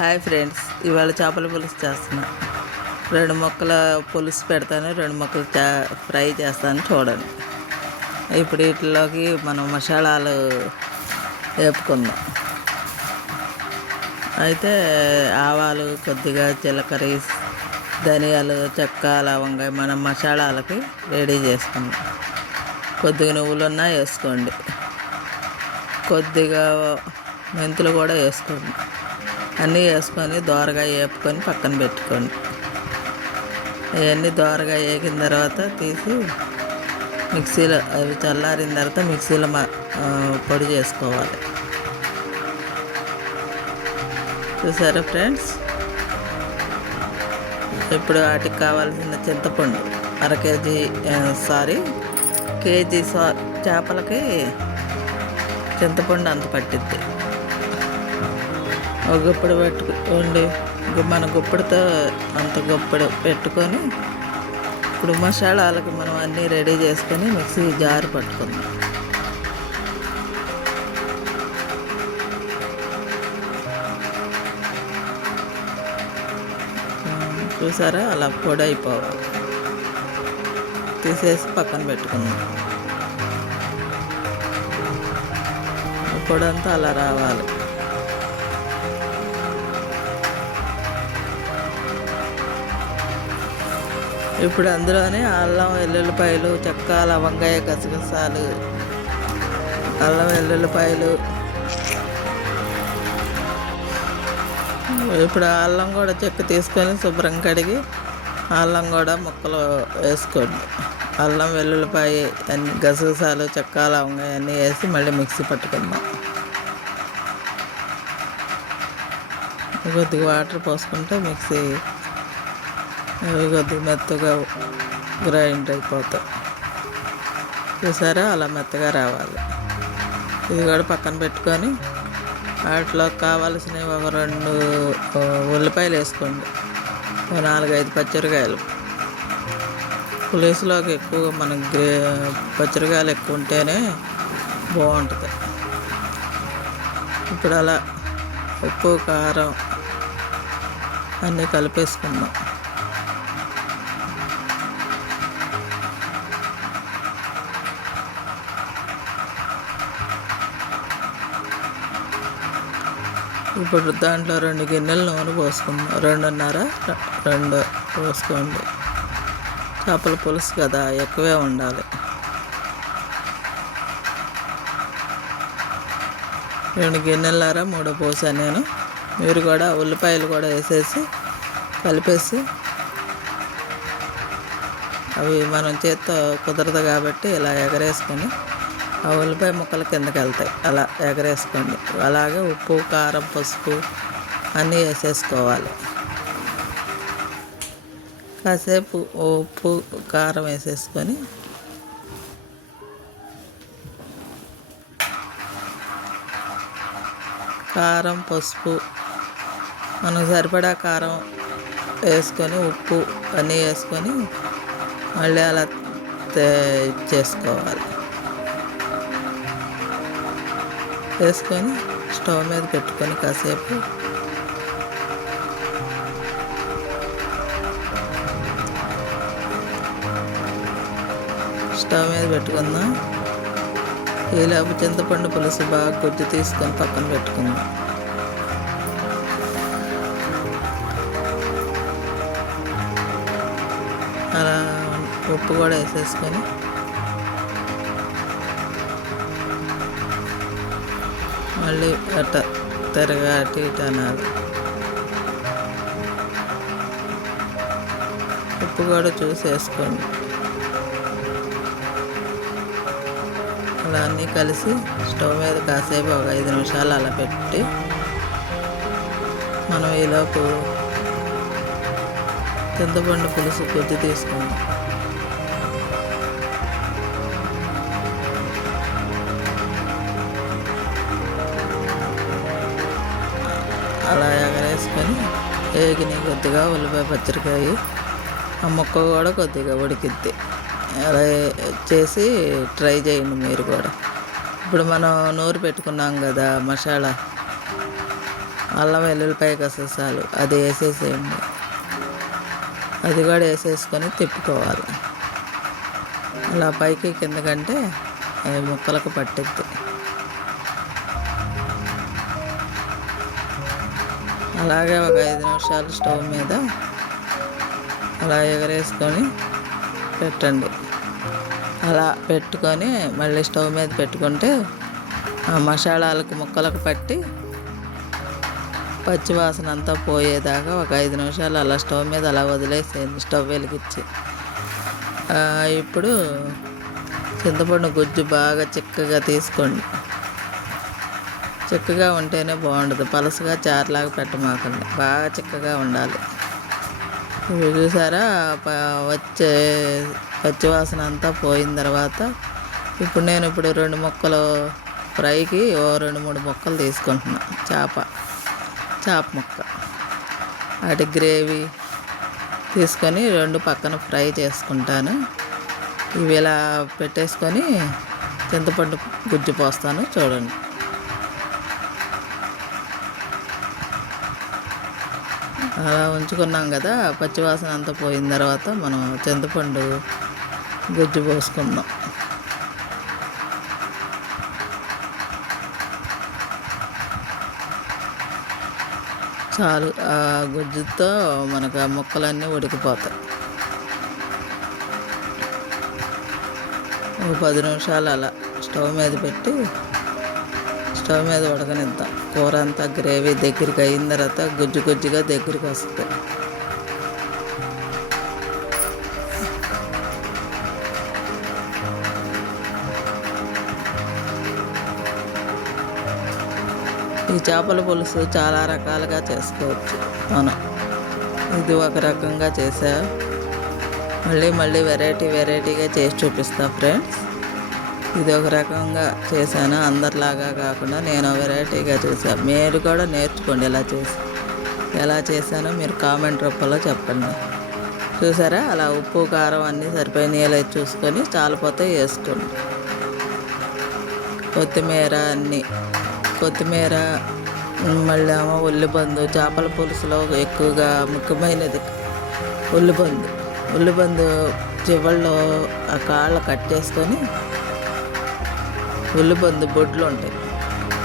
Hi friends ఇవాళ చేపల పులుసు చేస్తున్నా. రెండు మొక్కల పులుసు పెడతాను రెండు మొక్కలు చా ఫ్రై చేస్తాను చూడండి. ఇప్పుడు వీటిలోకి మనం మసాలాలు వేపుకుందాం. అయితే ఆవాలు కొద్దిగా జీలకర్ర ధనియాలు చెక్క లవంగా మనం మసాలాలకి రెడీ చేసుకుందాం. కొద్దిగా నువ్వులున్నా వేసుకోండి. కొద్దిగా మెంతులు కూడా వేసుకోండి. అన్నీ వేసుకొని దోరగా వేపుకొని పక్కన పెట్టుకోండి. అవన్నీ దోరగా వేగిన తర్వాత తీసి మిక్సీలో అవి చల్లారిన తర్వాత మిక్సీలో మా పొడి చేసుకోవాలి. చూసారా ఫ్రెండ్స్? ఇప్పుడు వాటికి కావాల్సిన చింతపండు అర కేజీ సారీ కేజీ సా చేపలకి చింతపండు అంత పట్టిద్ది. గుప్పుడు పెట్టుకోండి మన గుప్పడితో అంత గొప్పడు పెట్టుకొని ఇప్పుడు మసాలాలకు మనం అన్నీ రెడీ చేసుకొని మిక్సీ జారు పట్టుకుందాం. చూసారా? అలా పొడి అయిపోవాలి తీసేసి పక్కన పెట్టుకుందాం. పొడి అంతా అలా రావాలి. ఇప్పుడు అందులోనే అల్లం వెల్లుల్లిపాయలు చెక్క లవంగాయ గసగసాలు అల్లం వెల్లుల్లిపాయలు ఇప్పుడు అల్లం కూడా చెక్క తీసుకొని శుభ్రం కడిగి అల్లం కూడా ముక్కలు వేసుకోండి. అల్లం వెల్లుల్లిపాయ అన్ని గసగసాలు చెక్క లవంగాయ అన్నీ వేసి మళ్ళీ మిక్సీ పట్టుకుందాం. కొద్దిగా వాటర్ పోసుకుంటే మిక్సీ అవి మెత్తగా గ్రైండ్ అయిపోతాయి. చూసారా? అలా మెత్తగా రావాలి. ఇది కూడా పక్కన పెట్టుకొని వాటిలో కావాల్సినవి ఒక రెండు ఉల్లిపాయలు వేసుకోండి. ఒక నాలుగైదు పచ్చిరకాయలు. పులుసులోకి ఎక్కువ మనకి గ్రే పచ్చిమిరకాయలు ఎక్కువ ఉంటేనే బాగుంటుంది. ఇప్పుడు అలా ఉప్పు కారం అన్నీ కలిపేసుకుందాం. ఇప్పుడు దాంట్లో రెండు గిన్నెలు నూనె పోసుకుందాం. రెండున్నర రెండు పోసుకోండి. చేపల పులుసు కదా ఎక్కువే ఉండాలి. రెండు గిన్నెలన్నర మూడో పోసాను నేను. మీరు కూడా ఉల్లిపాయలు కూడా వేసేసి కలిపేసి అవి మనం చేత్తో కుదరదు కాబట్టి ఇలా ఎగరేసుకొని ఆ ఉల్లిపాయ ముక్కలు కిందకి వెళ్తాయి. అలా ఎగరేసుకోండి. అలాగే ఉప్పు కారం పసుపు అన్నీ వేసేసుకోవాలి. కాసేపు ఉప్పు కారం వేసేసుకొని కారం పసుపు మనకు సరిపడా కారం వేసుకొని ఉప్పు అన్నీ వేసుకొని మళ్ళీ అలా చేసుకోవాలి వేసుకొని స్టవ్ మీద పెట్టుకొని కాసేపు స్టవ్ మీద పెట్టుకుందాం. ఈలోపు చింతపండు పులుసు బాగా గుజ్జు తీసుకొని పక్కన పెట్టుకుందాం. అలా ఉప్పు కూడా వేసేసుకొని మళ్ళీ అట్ట తిరగా అటు ఇటు అనాలి. ఉప్పు కూడా చూసేసుకోండి. అలా అన్నీ కలిసి స్టవ్ మీద కాసేపు ఒక ఐదు నిమిషాలు అలా పెట్టి మనం ఈలోపు చింతపండు పులుసు కొద్ది తీసుకుందాం. వేగిని కొద్దిగా ఉల్లిపాయ పచ్చడికాయ ఆ ముక్క కూడా కొద్దిగా ఉడికిద్ది. అలా చేసి ట్రై చేయండి మీరు కూడా. ఇప్పుడు మనం నూరు పెట్టుకున్నాం కదా మసాలా. అల్లం వెల్లుల్లిపాయ కససాలు అది వేసేసేయండి. అది కూడా వేసేసుకొని తిప్పుకోవాలి. అలా పైకి కిందకంటే ముక్కలకు పట్టిద్ది. అలాగే ఒక ఐదు నిమిషాలు స్టవ్ మీద అలా ఎగరేసుకొని పెట్టండి. అలా పెట్టుకొని మళ్ళీ స్టవ్ మీద పెట్టుకుంటే ఆ మసాలాలకు ముక్కలకు పట్టి పచ్చివాసన అంతా పోయేదాకా ఒక ఐదు నిమిషాలు అలా స్టవ్ మీద అలా వదిలేసేయండి స్టవ్ వెలిగించి. ఇప్పుడు చింతపండు గుజ్జు బాగా చిక్కగా తీసుకోండి. చిక్కగా ఉంటేనే బాగుండదు. పలసగా చారులాగా పెట్టమాకండి. బాగా చిక్కగా ఉండాలి. ఇవి చూసారా? ప- వచ్చే పచ్చివాసన అంతా పోయిన తర్వాత ఇప్పుడు నేను ఇప్పుడు రెండు ముక్కలు ఫ్రైకి ఓ రెండు మూడు ముక్కలు తీసుకుంటున్నా. చేప చేప ముక్క. అటు గ్రేవీ తీసుకొని రెండు పక్కన ఫ్రై చేసుకుంటాను. ఇవి ఇలా పెట్టేసుకొని చింతపండు గుజ్జు పోస్తాను. చూడండి. అలా ఉంచుకున్నాం కదా పచ్చివాసన అంతా పోయిన తర్వాత మనం చింతపండు గుజ్జు పోసుకుందాం. చాలు ఆ గుజ్జుతో మనకు ఆ ముక్కలన్నీ ఉడికిపోతాయి. ఒక పది నిమిషాలు అలా స్టవ్ మీద పెట్టి స్టవ్ మీద ఉడకనిద్దాం కూర అంతా గ్రేవీ దగ్గరికి అయిన తర్వాత గుజ్జు గుజ్జుగా దగ్గరికి వస్తుంది ఈ చేపల పులుసు చాలా రకాలుగా చేసుకోవచ్చు. మనం ఇది ఒక రకంగా చేసా. మళ్ళీ మళ్ళీ వెరైటీ వెరైటీగా చేసి చూపిస్తా ఫ్రెండ్స్. ఇది ఒక రకంగా చేశాను. అందరిలాగా కాకుండా నేను వెరైటీగా చేశాను మీరు కూడా నేర్చుకోండి ఎలా చేసి ఎలా చేశానో మీరు కామెంట్ రూపంలో చెప్పండి. చూసారా? అలా ఉప్పు కారం అన్నీ సరిపోయినాయి. ఇలా చూసుకొని చాలిపోతే వేసుకోండి. కొత్తిమీర అన్నీ. కొత్తిమీర మళ్ళీ ఏమో ఉల్లిబందు చేపల పులుసులో ఎక్కువగా ముఖ్యమైనది ఉల్లిబందు ఉల్లిబందు చివరిలో ఆ కాళ్ళు కట్ చేసుకొని ఉల్లిబందు బొడ్లు ఉంటాయి.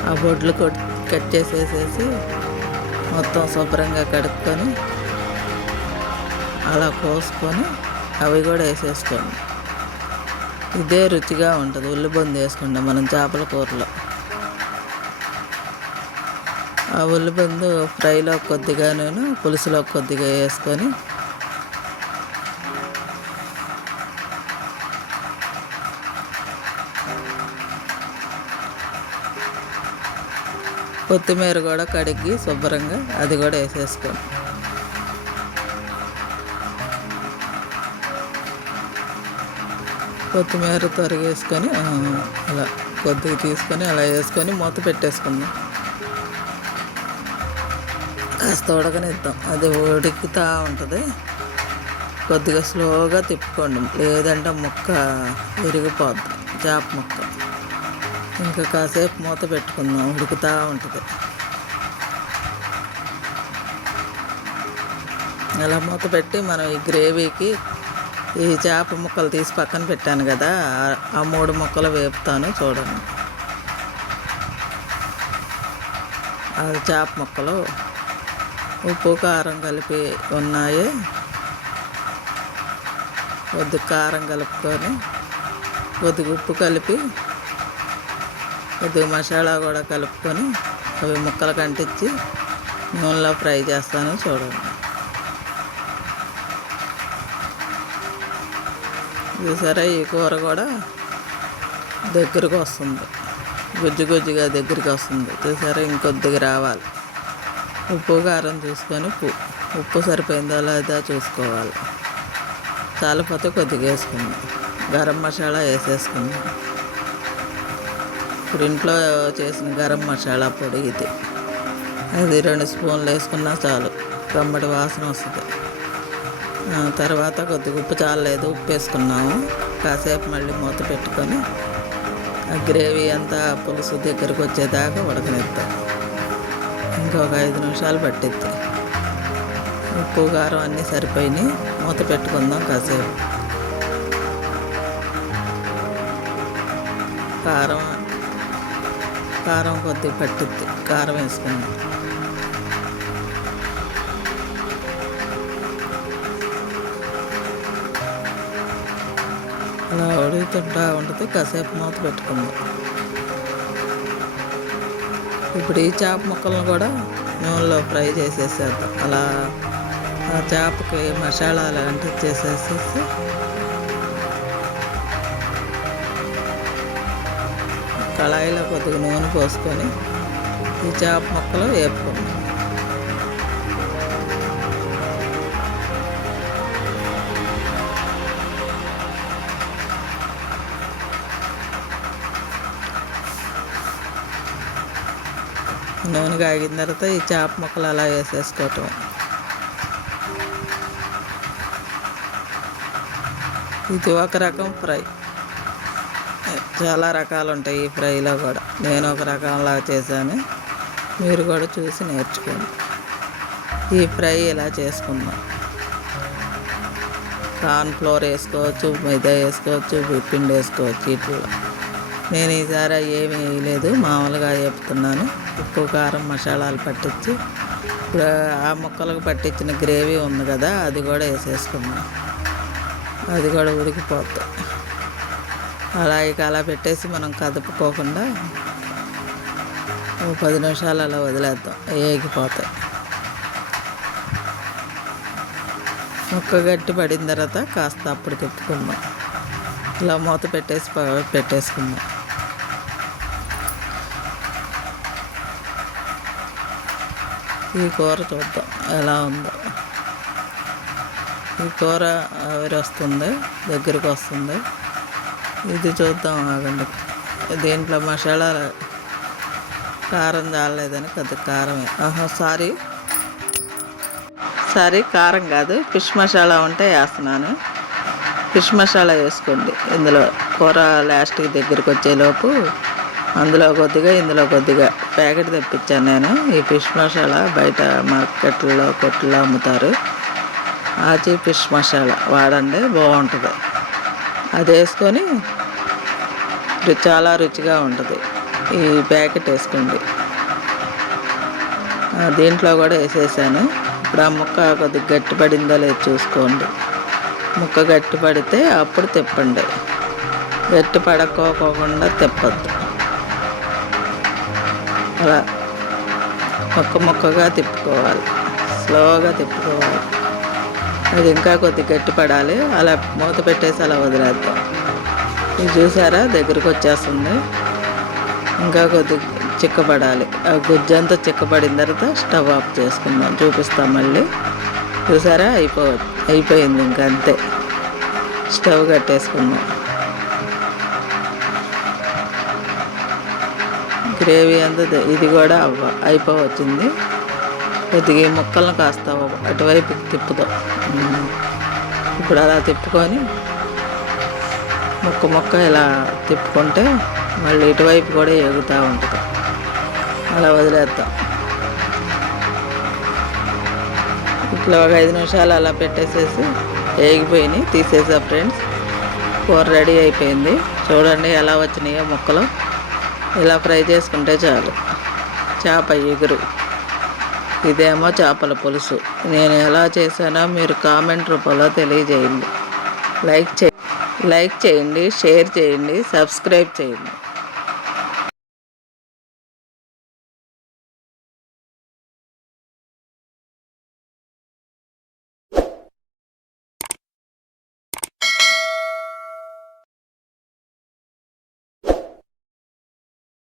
ఆ బొడ్లు కొట్ కట్ చేసేసేసి మొత్తం శుభ్రంగా కడుక్కొని అలా కోసుకొని అవి కూడా వేసేసుకోండి. ఇదే రుచిగా ఉంటుంది. ఉల్లిబందు వేసుకుంటాం మనం చేపల కూరలో. ఆ ఉల్లిబందు ఫ్రైలో కొద్దిగా నేను పులుసులో కొద్దిగా వేసుకొని కొత్తిమీర కూడా కడిగి శుభ్రంగా అది కూడా వేసేసుకోండి కొత్తిమీర తొరిగేసుకొని అలా కొద్దిగా తీసుకొని అలా వేసుకొని మూత పెట్టేసుకుందాం. కాస్త ఉడకనిద్దాం. అది ఉడుకుతూ ఉంటుంది. కొద్దిగా స్లోగా తిప్పుకోండి. లేదంటే ముక్క విరిగిపోద్ది. చేప ముక్క. ఇంకా కాసేపు మూత పెట్టుకుందాం. ఉడుకుతూ ఉంటుంది. అలా మూత పెట్టి మనం ఈ గ్రేవీకి ఈ చేప ముక్కలు తీసి పక్కన పెట్టాను కదా ఆ- ఆ మూడు ముక్కలు వేపుతాను చూడండి. ఆ చేప ముక్కలు ఉప్పు కారం కలిపి ఉన్నాయి. కొద్ది కారం కలుపుకొని కొద్దిగా ఉప్పు కలిపి కొద్దిగా మసాలా కూడా కలుపుకొని అవి ముక్కలు కంటించి నూనెలో ఫ్రై చేస్తాను చూడండి. చూసారా ఈ కూర కూడా దగ్గరకు వస్తుంది. గుజ్జు గుజ్జుగా దగ్గరికి వస్తుంది. చూసారా ఇంకొద్దిగా రావాలి. ఉప్పు కారం చూసుకొని ఉప్పు. ఉప్పు సరిపోయిందో లేదా చూసుకోవాలి. చాలిపోతే కొద్దిగా వేసుకుందాం. గరం మసాలా వేసేసుకుందాం. ఇప్పుడు ఇంట్లో చేసిన గరం మసాలా పొడి ఇది. అది రెండు స్పూన్లు వేసుకున్నా చాలు. కమ్మటి వాసన వస్తుంది. తర్వాత కొద్దిగా ఉప్పు చాలలేదు ఉప్పు వేసుకున్నాము. కాసేపు మళ్ళీ మూత పెట్టుకొని ఆ గ్రేవీ అంతా పులుసు దగ్గరికి వచ్చేదాకా ఉడకనిద్దాం. ఇంకొక ఐదు నిమిషాలు పట్టిద్ది. ఉప్పు కారం అన్నీ సరిపోయినాయి. మూత పెట్టుకుందాం కాసేపు. కారం కారం కొద్దిగా పట్టిద్ది. కారం వేసుకుందాం. అలా ఉడుగుతుంటా ఉంటుంది కాసేపు మూత పెట్టుకుందాం. ఇప్పుడు ఈ చేప ముక్కలను కూడా నూనెలో ఫ్రై చేసేసేద్దాం. అలా ఆ చేపకి మసాలాలు అంటించేసేసేసి కళాయిలో కొద్దిగా నూనె పోసుకొని ఈ చేప ముక్కలు వేపుకుందాం. నూనె కాగిన తర్వాత ఈ చేప ముక్కలు అలా వేసేసుకోవటం. ఇది ఒక రకం ఫ్రై. చాలా రకాలు ఉంటాయి ఈ ఫ్రైలో కూడా. నేను ఒక రకంలా చేశాను. మీరు కూడా చూసి నేర్చుకోండి. ఈ ఫ్రై ఇలా చేసుకుందాం. కార్న్ ఫ్లోర్ వేసుకోవచ్చు మైదా వేసుకోవచ్చు పిండి వేసుకోవచ్చు ఇట్లా. నేను ఈసారి ఏమీ వేయలేదు. మామూలుగా చెప్తున్నాను. ఉప్పు కారం మసాలాలు పట్టించి ఇప్పుడు ఆ ముక్కలకు పట్టించిన గ్రేవీ ఉంది కదా అది కూడా వేసేసుకున్నాను అది కూడా ఉడికిపోతుంది అలా ఇక అలా పెట్టేసి మనం కదుపుకోకుండా ఓ పది నిమిషాలు అలా వదిలేద్దాం. ఏగిపోతాయి. ముక్క గట్టి పడిన తర్వాత కాస్త అప్పుడు తిప్పుకుందాం. ఇలా మూత పెట్టేసి పెట్టేసుకుందాం. ఈ కూర చూద్దాం ఎలా ఉందో. ఈ కూర ఆవిరి వస్తుంది దగ్గరికి వస్తుంది. ఇది చూద్దాం ఆగండి. దీంట్లో మసాలా కారం చాలేదని పెద్ద కారమే. ఆహా సారీ. సారీ కారం కాదు. ఫిష్ మసాలా ఉంటే వేస్తున్నాను. ఫిష్ మసాలా వేసుకోండి. ఇందులో కూర లాస్ట్కి దగ్గరికి వచ్చేలోపు అందులో కొద్దిగా ఇందులో కొద్దిగా ప్యాకెట్ తెప్పించాను నేను. ఈ ఫిష్ మసాలా బయట మార్కెట్లో కొట్లో అమ్ముతారు. ఆచి ఫిష్ మసాలా వాడండి బాగుంటుంది. అది వేసుకొని చాలా రుచిగా ఉంటుంది. ఈ ప్యాకెట్ వేసుకోండి. దీంట్లో కూడా వేసేసాను. ఇప్పుడు ఆ ముక్క కొద్దిగా గట్టి పడిందో లేదో చూసుకోండి. ముక్క గట్టి పడితే అప్పుడు తిప్పండి. గట్టి పడకోకుండా తిప్పద్దు. అలా ముక్క ముక్కగా తిప్పుకోవాలి. స్లోగా తిప్పుకోవాలి. అది ఇంకా కొద్దిగా గట్టి పడాలి అలా మూత పెట్టేసి అలా వదిలేద్దాం. ఇది చూసారా? దగ్గరకు వచ్చేస్తుంది. ఇంకా కొద్ది చిక్కపడాలి. ఆ గుజ్జంతా చిక్కపడిన తర్వాత స్టవ్ ఆఫ్ చేసుకుందాం. చూపిస్తాం మళ్ళీ. చూసారా? అయిపో అయిపోయింది ఇంకా అంతే. స్టవ్ కట్టేసుకుందాం. గ్రేవీ అంతా ఇది కూడా అవ్వ అయిపోవచ్చింది. కొద్దిగా ఈ ముక్కలను కాస్త అటువైపు తిప్పుదాం. ఇప్పుడు అలా తిప్పుకొని ముక్క ముక్క ఇలా తిప్పుకుంటే మళ్ళీ ఇటువైపు కూడా ఎగుతూ ఉంటుంది. అలా వదిలేద్దాం. ఇట్లా ఒక ఐదు నిమిషాలు అలా పెట్టేసేసి వేగిపోయినాయి తీసేసా ఫ్రెండ్స్. కూర రెడీ అయిపోయింది. చూడండి ఎలా వచ్చినాయో ముక్కలు. ఇలా ఫ్రై చేసుకుంటే చాలు. చేప ఎగురు. ఇదేమో చేపల పులుసు. నేను ఎలా చేశానో మీరు కామెంట్ రూపంలో తెలియజేయండి. లైక్ చే లైక్ చేయండి షేర్ చేయండి సబ్స్క్రైబ్ చేయండి.